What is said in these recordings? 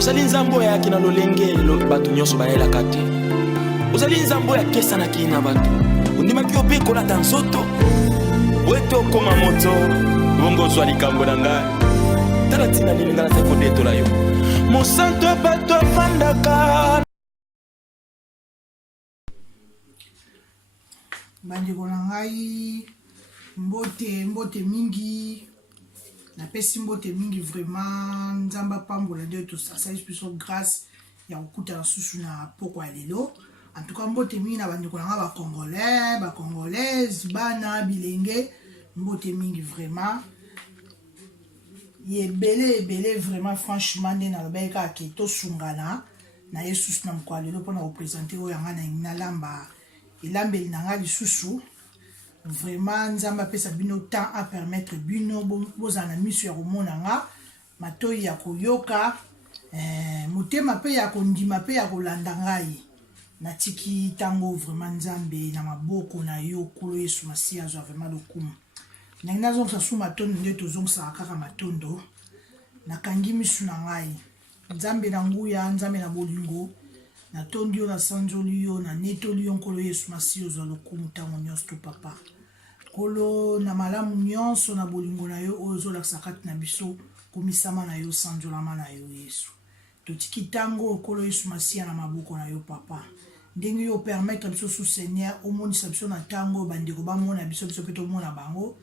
Ozali nzambo ya kina lolenge bato nyonso bayela kate. Ozali nzambo ya kesa na kina bato. Undima ki ope kolata nzoto. Weto koma moto. Bongo zwa likambo na ngai. Tala tina nini ngala te kodetola yo. Mosanto bato afandaka. Bandeko na ngai mbote mingi na pesi mbote mingi vraiment nzamba pambola ndio to asali biso grâce ya kokuta na susu na poko ya lelo. En tout cas mbote mingi na bandeko na nga ba congolaises bana bilenge mbote mingi vraiment yebele vraiment franchement nde na lobeka ke to sungana na yesus na mko lelo pona représenter o yanga na inalamba ilambeli nanga lisusu vraiment nzamba pesa bino temps à permettre bino bozana miso ya komona nga matoi ya koyoka motema pe ya kondima pe ya kolanda ngai natiki tango vraiment nzambe na maboko na yo kolo Yesu Masiya azwa vraiment lokumu nanga zonsa su matondo nde tozongsa kaka matondo nakangi misu na ngai nzambe na nguya nzambe na bolingo na tondi yo na sanjoli yo na netoli yo nkolo Yesu Masiya ozwa lokumu tango nyonso to papa kolo na malamu nyonso na bolingo na yo oyo ozolakisa kati na biso komisama na yo sanjolama na yo Yesu totiki tango okolo Yesu Masiya na maboko na yo papa ndenge yo permettre biso sous Seigneur omonisa biso na tango bandeko bamona biso pe tomona bango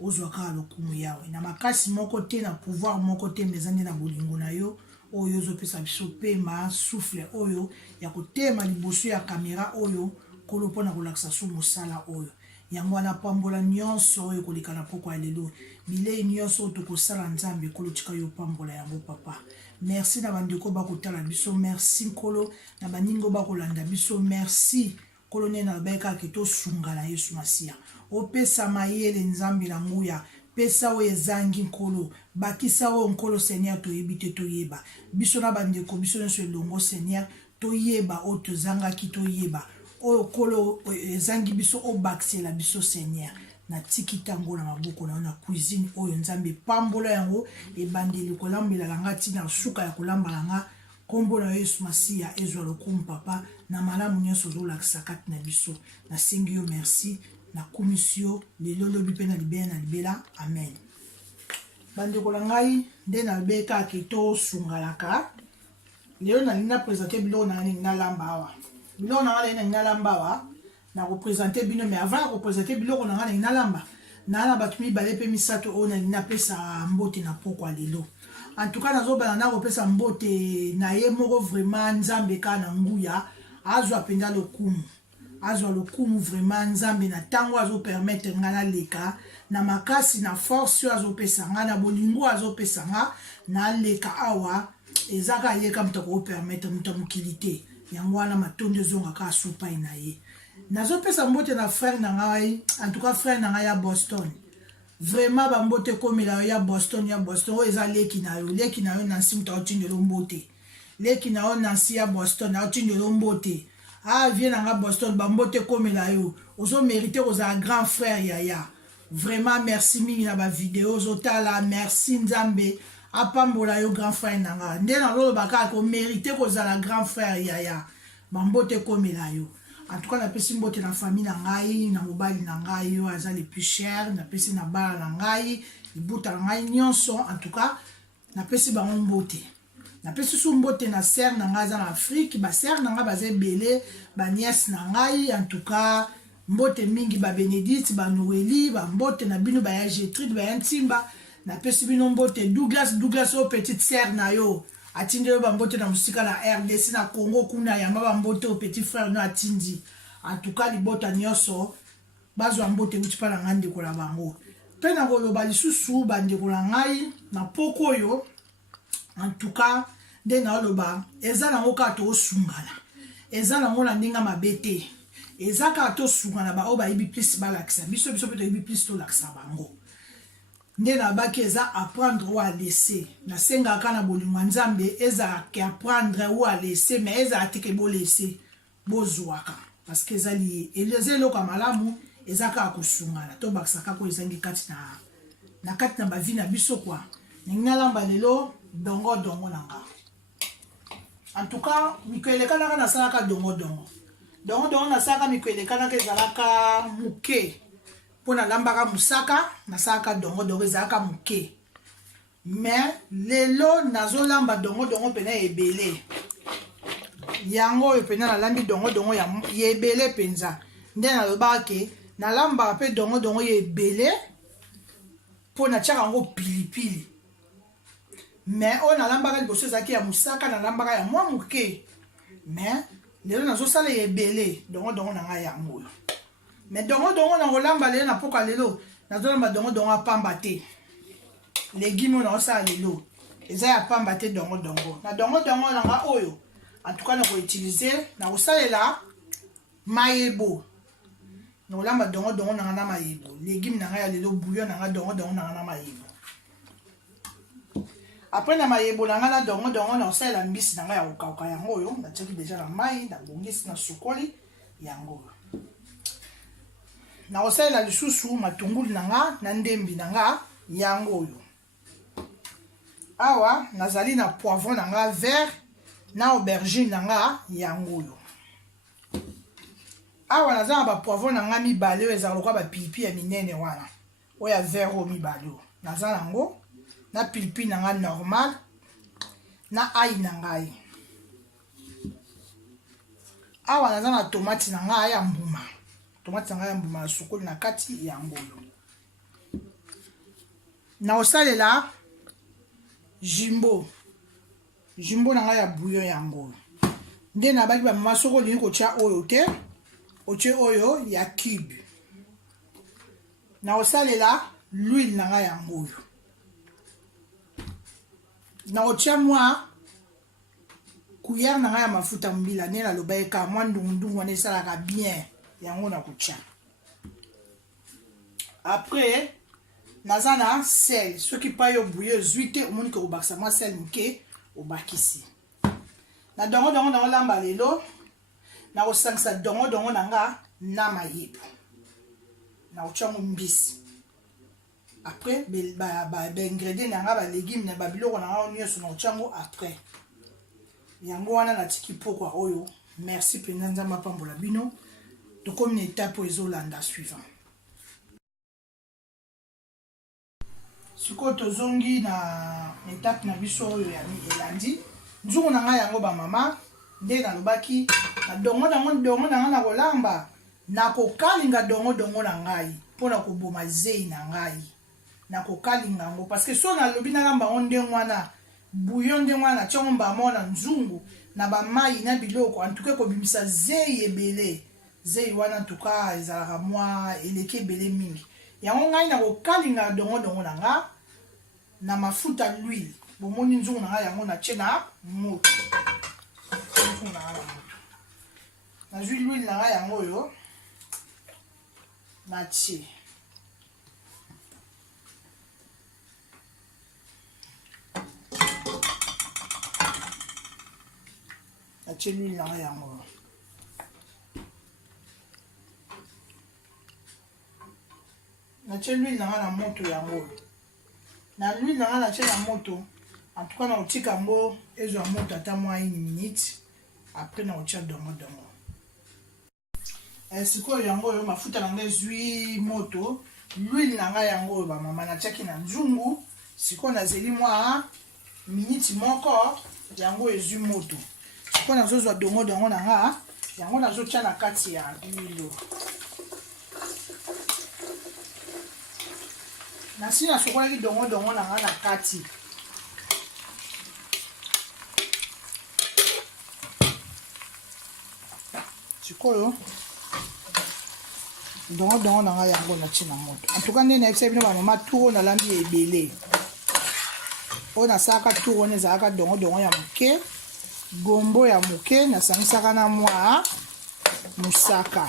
ozwa kaka lokumu yawe na makasi moko te na pouvoir moko te mezande na bolingo na yo oyo ozopesa biso pema souffle oyo ya kotema liboso ya kamera oyo kolo pona kolakisa so mosala oyo yango wana pambola nyonso oyo koleka na poko ya lelo bilei nyonso tokosala nzambe kolo tika yo pambola yango papa merci na bandeko bakotala biso merci nkolo na baningo bakolanda biso merci kolo ne na beka ke to sungala Yesu Masiya opesa mayele nzambe na nguya pesa o ezangi nkolo bakisa o nkolo Seigneur toyebi te toyeba biso na bandeko biso nyonso elongo Seigneur toyeba o tozangaki toyeba o kolo ezangi biso o bakisela biso Seigneur na tiki tango na maboko na cuisine oyo nzambe pambola yango ebandeli kolambela langa tina suka ya kolamba langa kombo na Yesu Masiya ezwa lokumu papa na malamu nyonso zolakisa kati na biso na sengi yo merci na komisio lelo lobi pe na libela na libela amen bandeko la ngai nde na beka ke to sungalaka lelo na lina présenter bilo na ngi na lamba awa bilo na ngala na lamba awa na représenter bino mais avant de représenter bilo na ngala na lamba na batumi bale pe misato ona lina pesa mbote na poko lelo en tout cas nazo bana na pesa mbote na ye moko vraiment nzambe kana nguya azwa penda lokumu azwa lokumu vraiment nzambe na tango azo permettre ngana leka na makasi na force azo pesa ngana bolingo azo pesa nga na leka awa ezaka yeka mtako permettre mtamukilité yango wana matondo zonga ka supa ina ye nazo pesa mbote na frère na ngai en tout cas frère na ngai ya Boston vraiment ba mbote komela ya Boston o eza leki na yo nansi mtaotindelo mbote leki na yo nansi ya Boston na otindelo mbote viens à Boston, bambote comme là yo. Ozo mérité aux grand frère Yaya. Vraiment merci mingi na ba vidéo zotala merci nzambe apambola yo grand frère nanga. Nde na lo baka ko mérité aux grand frère Yaya. Bambote comme là yo. En tout cas na pesi mbote na famille na ngai na mobali na ngai yo aza le plus cher na pesi na bala na ngai ibuta na ngai nyonso en tout cas na pesi ba mbote. Na pesi su mbote na ser na nga za na Afrique ba ser na nga baze belé ba nièce na ngai en tout cas mbote mingi ba Bénédicte ba Noélie ba mbote na bino ba Gertrude ba Ntimba na pesi bino mbote Douglas o petite sœur na yo atinde ba mbote na musika na RDC na Congo kuna ya ba mbote o petit frère no atindi en tout cas libota nyonso bazwa mbote mutipa na ngande ko la bango pe na koloba lisusu ba ndeko la ngai na poko yo. En tout cas, de na loba, eza na ngoka to sungala. Eza na ngona ndinga mabete. Eza ka to sungala ba oba ibi plus balakisa. Biso pe to ibi plus to lakisa bango. Nde na ba ke eza apprendre ou à laisser. Na senga kana bolingo nzambe eza ke apprendre ou à laisser mais eza atike bo laisser bozwaka parce que eza li elezelo ka malamu eza ka ko sungala. To bakisa ka ko ezangi kati na kati na ba vie na biso kwa. Ningala lelo dongo nanga En tout cas, mikwelekana na salaka dongo dongo. Dongo dongo na salaka mikwelekana ke zalaka muke. Pona lambaka musaka na salaka dongo dongo zalaka muke. Mais lelo nazo lamba dongo dongo pena ebele. Yango pena na lambi dongo dongo ya ebele penza. Nde na loba ke na lamba pe dongo dongo ebele pona tiaka ngo pilipili. Mais on a lambaka liboso ezaki ya musaka na lambaka ya mwa muke. Mais lelo nazo sala ebele dongo dongo na ngai yango. Mais dongo dongo na kolamba lelo na poka lelo nazo lamba dongo dongo apamba te. Légumes na osala lelo eza ya pamba te dongo dongo. Na dongo dongo na nga oyo en tout cas na ko utiliser na kosalela mayebo. Na kolamba dongo dongo na nga na mayebo. Légumes na nga ya lelo bouillon na nga dongo dongo na nga na mayebo. Après na mayebo na nga na dongo dongo na osala mbisi na nga ya kokauka yango oyo na tiaki déjà na mai na bongisi na sukoli yango. Na osala lisusu matungulu na nga na ndembi na nga yango oyo. Awa nazali na poivron na nga vert na aubergine na nga yango oyo. Awa nazali na ba poivron na nga mibale oyo ezala lokola ba pilipili ya minene wana. Oya vert o mibale. Nazali nango na pilipili na nga normal na ai na ngai. Awa naza na tomate na nga ya mbuma. Tomate na nga ya mbuma na sukoli na kati yango oyo. Na osalela jimbo. Jimbo na nga ya bouillon yango oyo. Nde na baki ba mama soko olingi kotia oyo te. Otie oyo ya cube. Na osalela l'huile na nga yango oyo. Na otia mwa cuillère na nga ya mafuta mbila ne na loba eka mwa ndungu wana esalaka bien yango na kotia. Après naza na sel soki pa yo bouillon zwi te omoni ke obakisa mwa sel moke obakisi. Na dongo dongo na olamba lelo na kosangisa dongo dongo na nga na mayebo. Na otia mo mbisi. Après ba ingrédients na nga ba légumes na ba biloko na nga nyonso na ochango après. Yango wana na tiki pokwa oyo. Merci penza nzamba pambola bino. Tokomi na étape ezolanda suivant. Siko tozongi na étape na biso oyo ya elandi. Nzungu na nga yango ba mama nde na lobaki na dongo na nga na kolamba na kokalinga dongo dongo na ngai pona koboma zei na ngai. Na kokalinga yango parce que so na lobi na lamba onde wana bouillon de wana tiongo ba mona nzungu na ba mai na biloko en tout cas ko bimisa zei ebele zei wana en tout cas ezalaka mwa eleke ebele mingi yango ngai na kokalinga dongo dongo na nga na mafuta l'huile bomoni nzungu na nga yango na tie na moto nzungu na nga na moto na zwi l'huile na nga yango oyo na tie atie l'huile na nga yango natie l'huile na nga na moto yango na l'huile na nga natie na moto en tout cas na otika yango ezwa moto ata mwa 1 minute après na otia dongo dongo sikoyo yango oyo mafuta na nga ezwi moto l'huile na nga yango oyo bamama natiaki na nzungu sikoyo nazeli mwa minute moko yango ezwi moto sikoyo nazozwa dongo dongo na nga yango nazotia na kati ya l'huile nasi nasokolaki dongo dongo na nga na kati sikoyo dongo dongo na nga yango natie na moto en tout cas nde nayebisa bino bamama tour na lambi ebele oyo nasalaka tour wana ezalaka dongo dongo ya moke gombo ya moke nasangisaka na mwa musaka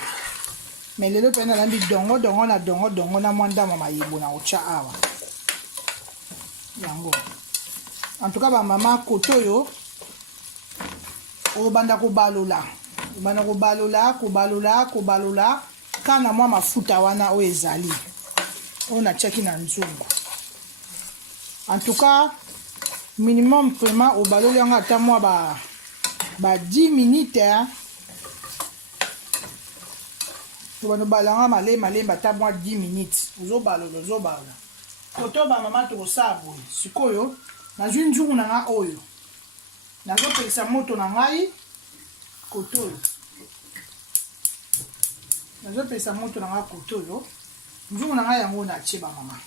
mais lelo mpe nalambi dongo dongo na dongo dongo na mwa ndama mayebo na otya awa yango en tout cas bamama kote oyo obanda kobalola kobalola kana mwa mafuta wana oyo ezali oyo natiaki na nzungu en tout cas minimum vraiment obaloli yango ata mwa ba 10 minutes to bano balanga malemba ta mwa 10 minutes ozobalola koto ba mama to kosabo sikoyo nazwi nzungu na nga oyo nazopelisa moto na ngai koto nazopelisa moto na nga koto nzungu na ngai yango natie ba mama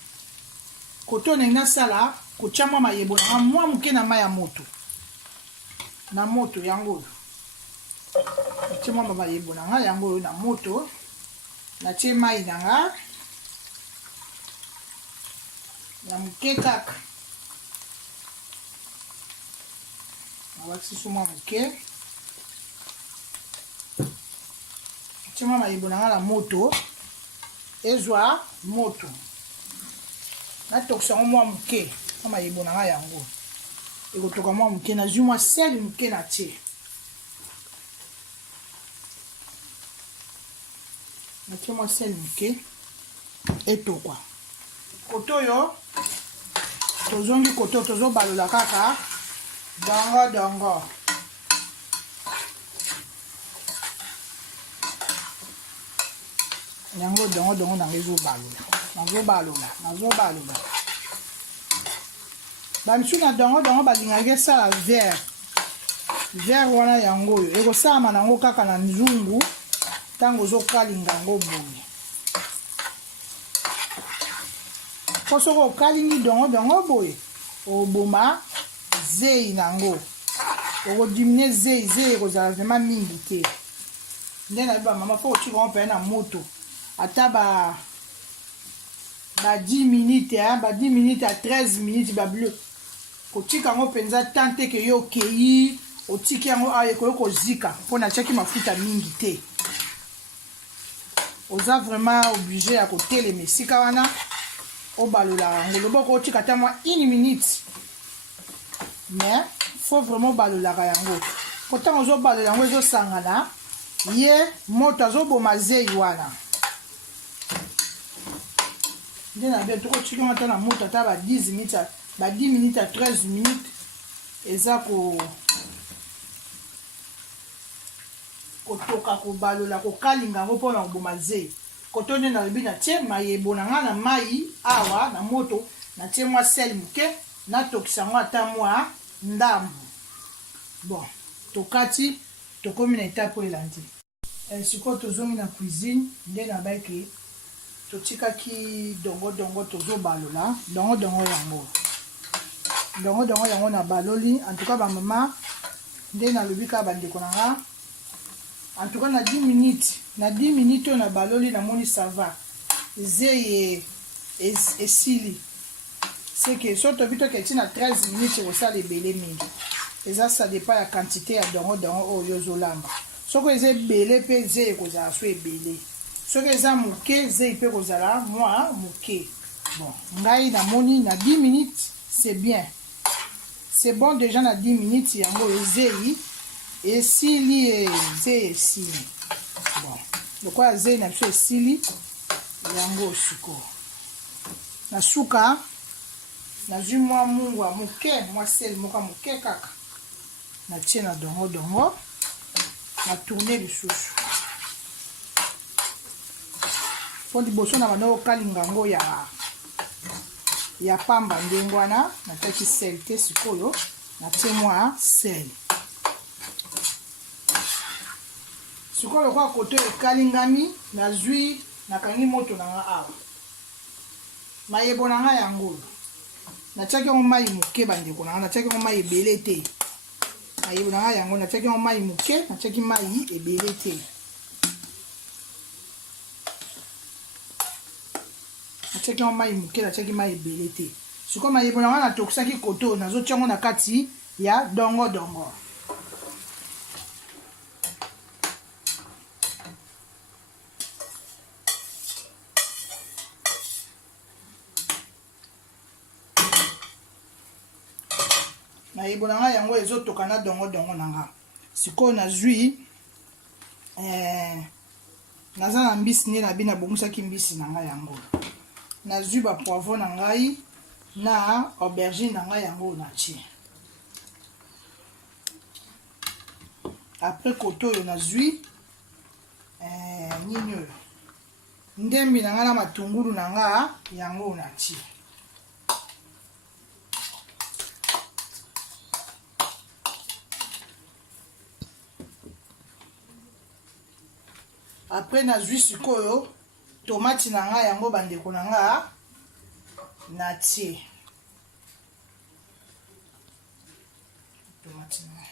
koto ndenge nasala kotia mwa mayebo na nga mwa moke na mai ya moto na moto yango oyo natie mwa mayebo na nga yango oyo na moto natie mai na nga ya moke kaka nawakisi so mwa moke natie mwa mayebo na nga na moto ezwa moto natokisa ngo mwa moke mwa mayebo na nga yango ekotoka mwa moke nazwi mwa sel moke na tie natie mwa sel moke etokwa koto oyo tozongi koto tozobalola kaka dongo yango dongo nango nazobalola bamisu na dongo balingaki esala vert wana yango oyo ekosalama nango kaka na nzungu ntango ozokalinga yango boye po soki okalingi dongo boye oboma zei nango okodimine zei ekozala vraimen mingi te nde nayebi bamama mpo kotika ngo mpene na moto ata ba 10 minutes ba 10 minutes à 13 minutes bableu kotika yango mpenza tante ke yo okei otiki yango ekoki kozika mpo natiaki mafuta mingi te oza vraiment obligé ya kotelema esika wana obalola yango loboko otika ata mwa 1 minute mais faut vraiment obalolaka yango po ntango ozobalola yango ezosangana ye moto azoboma zei wana nde na bien tokotika yango ata na moto ata ba 10 minutes à 13 minutes eza kotoka kobalola kokalinga yango mpona koboma zei koto nde nalobi natie mayebo na nga na mai awa na moto natie mwa sel moke natokisa yango ata mwa ndambu bon tokati tokomi na etape oyo elandi sikoyo tozongi na cuisine nde nabayeke totikaki dongo tozobalola dongo yango na baloli en tout cas bamama nde nalobi kaka bandeko na nga en tout cas na 10 minutes oyo na baloli namoni sava zei esili seke so tobi toketi na 13 minutes ekosala ebele mingi eza ça dépend ya quantité ya dongo oyo ozolamba soki eza ebele mpe zei ekozala so ebele soki eza moke zei mpe kozala mwa moke bon ngai namoni na 10 minutes c'est bien c'est bon déjà na 10 minutes yango zei esili zei esili bon lokola zei na biso esili yango sikoyo na suka nazwi mwa mungu ya moke mwa sel moko moke kaka natie na dongo na tourne lisusu mpo liboso na banda kokalinga yango ya pamba ndenge wana natiaki sel te sikoyo natie mwa sel sikoyo lokola koto ekalingami nazwi nakangi moto na nga awa mayebo na nga yango natiaki yango mai moke bandeko na nga natiaki yango mai ebele te mayebo na nga yango natiaki yango mai moke natiaki mai ebele te natiaki yango mai moke natiaki mai ebele te sikoyo mayebo na nga natokisaki koto nazotia yango na kati ya dongo mayebo na nga yango ezotoka na dongo na nga sikoyo nazwi naza na mbisi nde nabi nabongisaki mbisi na nga yango nazwi bapoivron na ngai na aubergine na ngai yango natie après koto oyo nazwi nini oyo ndembi na nga na matungulu na nga yango natie. Après nazwi sikoyo tomate na nga yango bandeko na nga natie. Tomate na nga.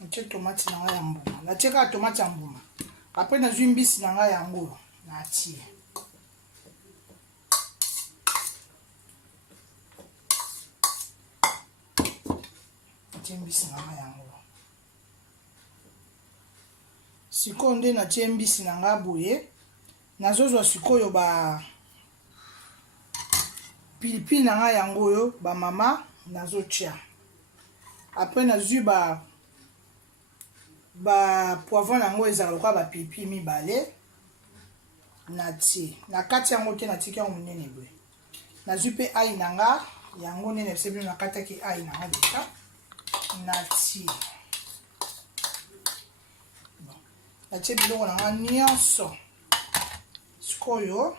Natie tomate na nga ya mbuma. Natie kaka tomate ya mbuma. Après nazwi mbisi na nga yango natie. Natie mbisi na nga yango. Sikoyo nde natie mbisi na nga boye. Nazozwa sikoyo ba pilipili na nga yango oyo ba mama nazotia. Après nazwi ba poivron nango ezala lokola ba pilipili mibale natie. Na kati yango te natie yango monene boye. Nazwi pe ai na nga yango nene sebi na kataki ai na nga deja natie. Natie biloko na nga nyonso. Sikoyo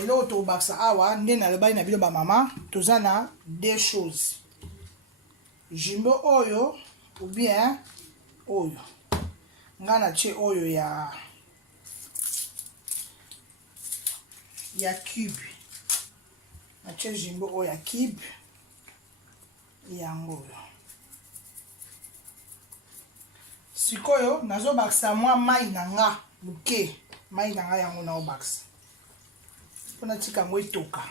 eloko tobakisa awa nde nalobaki na bino ba mama toza na deux choses. Jumbo oyo ou bien oyo. Nga natie oyo ya cube. Natie jumbo oyo ya cube yango oyo. Sikoyo nazobakisa mwa mai na nga muke. Mai na nga yango na obakisa. Pona tika yango etoka.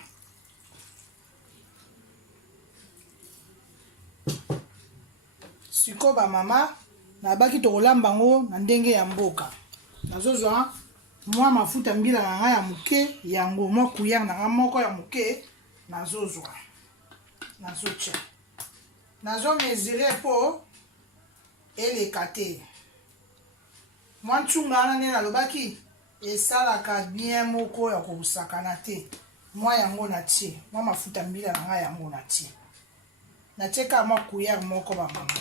Sikoyo ba mama nabaki tokolamba yango na ndenge ya mboka. Nazozwa mwa mafuta mbila na nga ya muke yango mwa cuillère na nga moko ya muke nazozwa. Nazotia. Nazo mesurer po eleka te. Mwa ntsunga wana nde nalobaki esalaka bien moko ya kobusakana te. Mwa yango natie. Mwa mafuta mbila na nga yango natie. Natie ka mwa cuillère moko ba mama.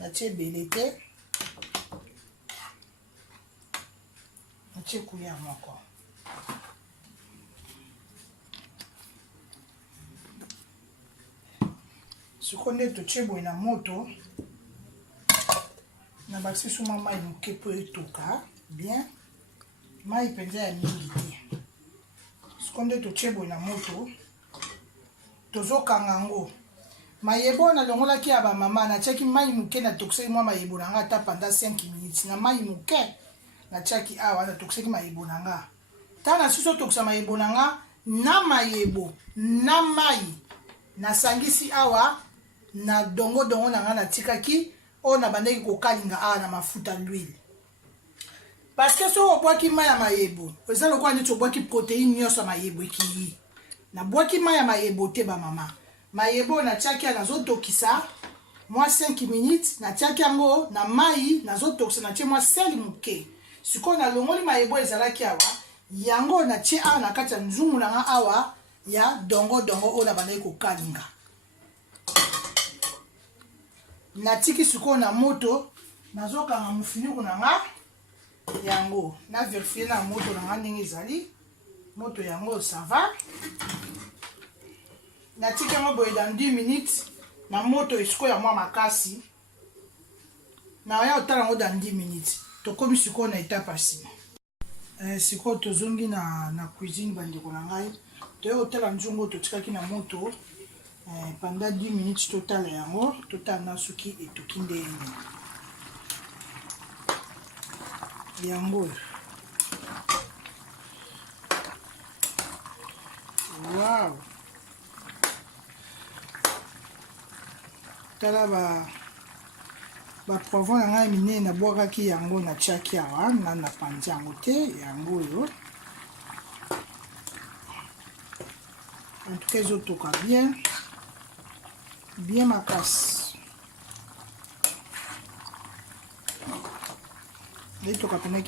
Natie ebele te. Natie cuillère moko. Siko nde totie boye na moto. Na bakisi suma mai muke po etoka bien. Mai penza ya mingi te. Siko nde totie boye na moto. Tozokanga ngo. Mayebo na longolaki ya ba mama natiaki mai muke na tokisaki mwa mayebo na nga ata pendant 5 minutes. Na mai muke natiaki awa na tokisaki mayebo na nga. Tana siso tokisa mayebo na nga na mayebo na mai nasangisi awa na dongo na nga natikaki o na bandeki kokalinga awa na mafuta l'huile. Parce que so obwaki mai ya mayebo, eza lokola neti obwaki protéine nyonso ya mayebo ekili. Na bwaki mai ya mayebo te ba mama. Mayebo natiaki nazotokisa mwa 5 minutes, natiaki yango na mai nazotokisa natie mwa sel muke. Sikoyo na longoli mayebo ezalaki awa, yango natie awa na kati ya nzungu na nga awa ya dongo o na bandeki kokalinga. Natiki sikoyo na moto nazokanga mufiniku na nga yango na vérifier na moto na nga ndenge ezali moto yango ça va. Natiki yango boye dans 10 minutes na moto esikoyo ya mwa makasi na oya otala yango dans 10 minutes tokomi sikoyo na étape asima. Sikoyo tozongi na cuisine bandeko na ngai toya otala nzungu totikaki na moto pendant 10 minutes totala yango totala na soki etoki ndenge yango. Wow, tala ba poivron na ngai minene nabwakaki yango natiaki awa na panzi yango te yango oyo. En tout cas ezotoka bien makasi. Etoka pena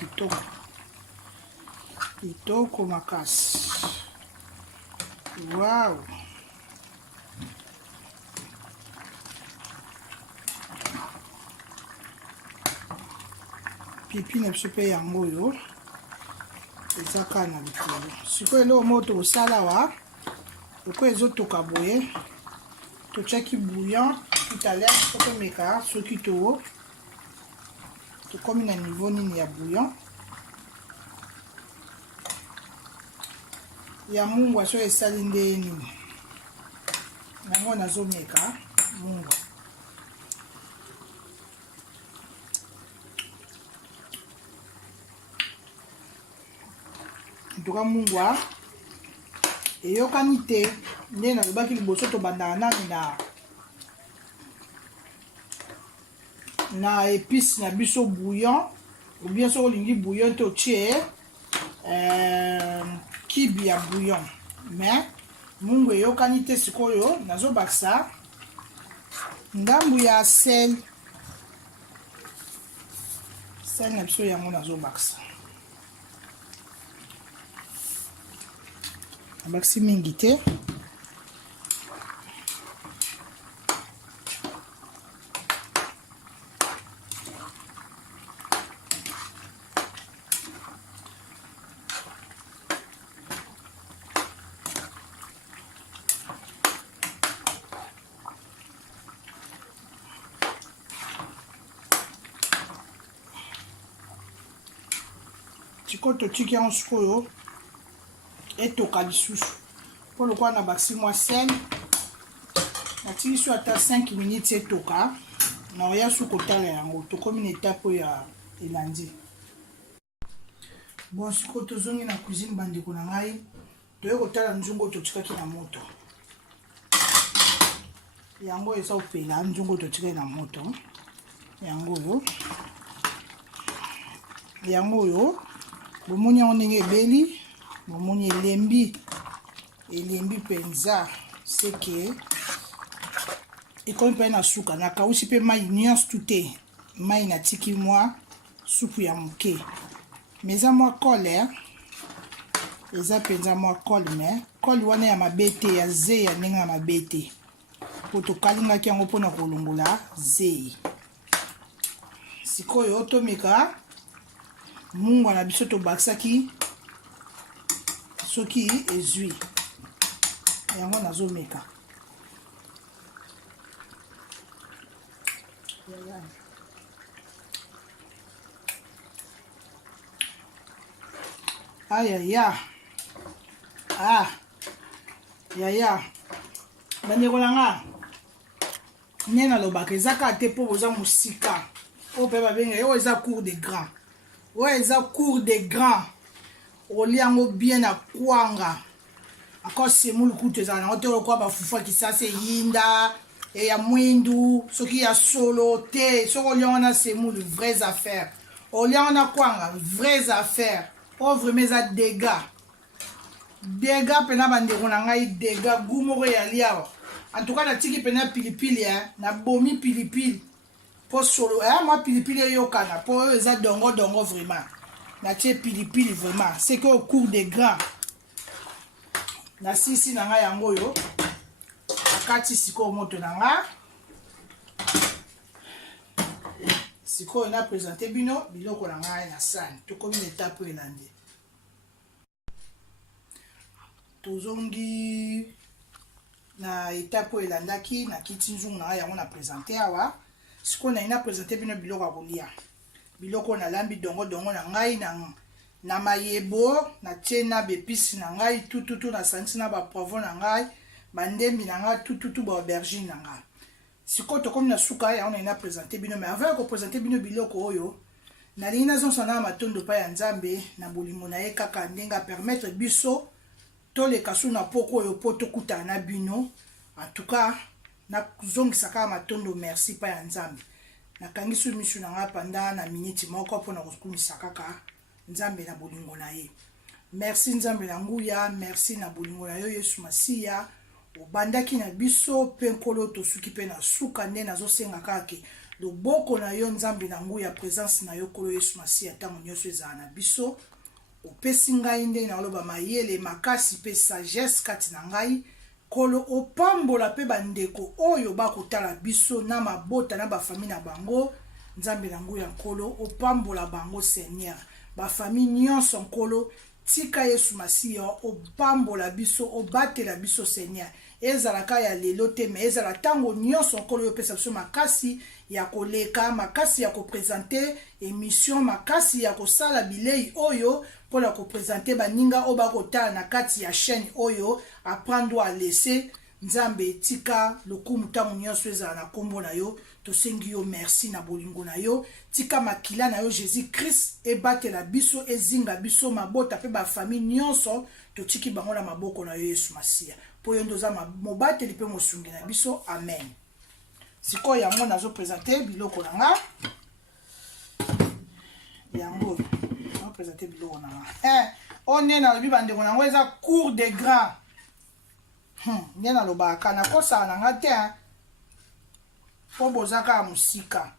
kitoko makasi. Wow, pipi na biso pe yango yo ezaka na likolo sikoyo eloko moko tokosala wa loko ezotoka boye totiaki bouillon tout à l'heure tokomeka soki tokomi na niveau nini ya bouillon ya mungwa so esali nde nini yango nazomeka mungwa ntoka mungwa eyokani te nde nalobaki liboso tobandaka nani na épice na biso bouillon ou bien soki olingi bouillon te otie kibi ya bouillon mais mungu eyokani te sikoyo nazobakisa ngambu ya sel na biso yango nazobakisa nabakisi mingi te tikoto tiki yango sikoyo etoka lisusu mpo lokola na bakisi mwa sel natiki so ata 5 minutes etoka na oya su kotala yango tokomi na etape oyo ya elandi bon sikoyo tozongi na cuisine bandeko na ngai toye kotala nzungu totikaki na moto yango eza opela nzungu totikaki na moto yango oyo bomoni yango ndenge ebeli bomoni elembi mpenza seke ekomi mpe na suka nakausi mpe mai nyonso tu te mai natiki mwa supu ya moke me eza mwa cole eza mpenza mwa cole me cole wana ya mabe te ya zei ya ndenge ya mabe te po tokalingaki yango mpona kolongola zei sikoyo tomeka mungwa na biso tobakisaki soki ezwi yango nazomeka ayaya yaya bandeko na nga nde nalobaka ezaka te mpo boza mosika oyo mpe babengaka oyo eza cour de grand oyo eza cour de grand olia yango bien na kwanga ako semulu kutu ezala nango te lokwa bafufu ya kisasa eyinda ya mwindu soki ya solo te soki olia yango na semulu vraies affaires olia yango na kwanga vraies affaires oyo vraiment eza dega mpena bandeko na ngai dega gu moko eyali awa antuka natiki mpena pilipili na bomi pilipili mpo solo mwa pilipili eyokana mpo oyo eza dongo vraiment natie pilipili vraiment c'est que au cours des grands na sisi na ngai yango oyo akati sikoyo moto na nga sikoyo na présente bino biloko na ngai na sani tokomi na etape oyo elandi tozongi na etape oyo elandaki na kiti nzungu na ngai yango na présente awa sikoyo na ina présente bino biloko ya kolia biloko nalambi dongo na ngai na mayebo natie na bepisi na ngai tututu na sangisi na bapoivron na ngai bandembi na ngai tututu baaubergine na ngai sikoyo tokomi na suka yango na présente bino mais avant ya koprésente bino biloko oyo nalingi nazonsa na matondo pa ya nzambe na bolingo na ye kaka ndenge apermettre biso toleka su na poko oyo po tokutana na bino en tout cas nazongisa kaka matondo merci pa ya nzambe nakangisi misu na nga panda na miniti moko mpona kokumisa kaka nzambe na bolingo na ye merci nzambe na nguya merci na bolingo na yo yesu masiya obandaki na biso mpe nkolo tosuki mpe na suka nde nazosenga kaka loboko na yo nzambe na nguya présence na yo nkolo yesu masiya ntango nyonso ezala na biso opesi ngai nde naoloba mayele makasi mpe sagesse kati na ngai kolo opambola pe bandeko oyo bakotala biso na mabota na bafamile na bango nzambe na nguya nkolo opambola bango Seigneur ba famille nyonso nkolo tika Yesu Masiya opambola biso obatela biso Seigneur ezalaka ya lelo te me ezala tango nyonso nkolo yopesa biso makasi ya koleka makasi ya kopresente émission makasi ya kosala bilei oyo mpona kopresente baninga oyo bakotala na kati ya chaîne oyo apprendre à laisser nzambe tika lokumu tango nyonso ezala na kombo na yo tosengi yo merci na bolingo na yo tika makila na yo Jésus Christ ebatela biso ezinga biso mabota pe ba famille nyonso totiki bango na maboko na yo Yesu Masiya po yo ndoza mobateli pe mosungi na biso amen. Sikoyo yango nazo présenter biloko na nga yango nazo présenter biloko na nga on est na lobi bandeko nango eza cour des grands nde nalobaka nakosala na nga te po bozaka ya mosika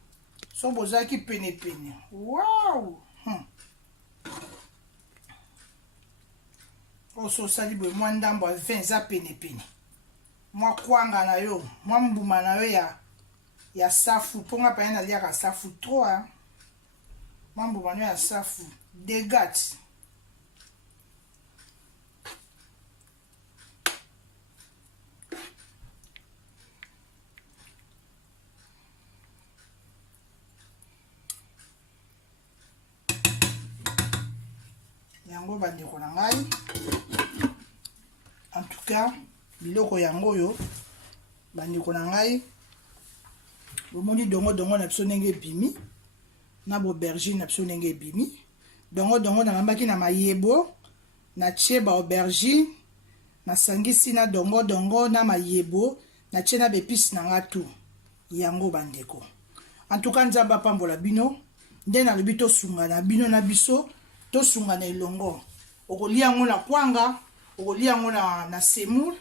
so bozalaki penepene wow oso osali boye mwa ndambo ya 20 eza penepene mwa kwanga na yo mwa mbuma na yo ya safu mponga paya naliaka safu 3 mwa mbuma na yo ya safu degati yango bandeko na ngai en tout cas biloko yango yo bandeko na ngai bomoni dongo na biso ndenge ebimi na aubergine na biso ndenge ebimi dongo na ngambaki na mayebo na tie ba aubergine na sangisi na dongo na mayebo na tie na bepisi na nga tu yango bandeko en tout cas nzambe apambola bino nde nalobi tosungana bino na biso tosungana elongo okolia yango na kwanga okolia yango na semoule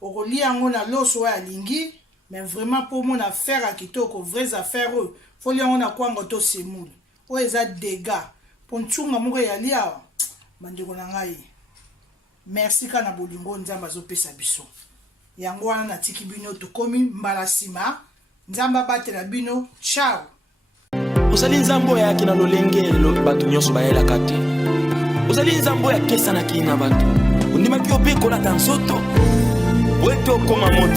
okolia yango na loso oyo alingi mais vraiment pour mona faire à kitoko vraies affaires faut lia yango na kwanga to semoule oyo eza dégâts po ntsunga moko yalia bandeko na ngai merci kana bolingo nzamba azopesa biso yango wana natiki bino tokomi mbala sima nzamba batela bino ciao. Uzali nzambo yaki na lolenge bato nyonso bayelaka te uzali nzambo ya kesa na kina bato undimaki opekola ta nzoto weto koma moto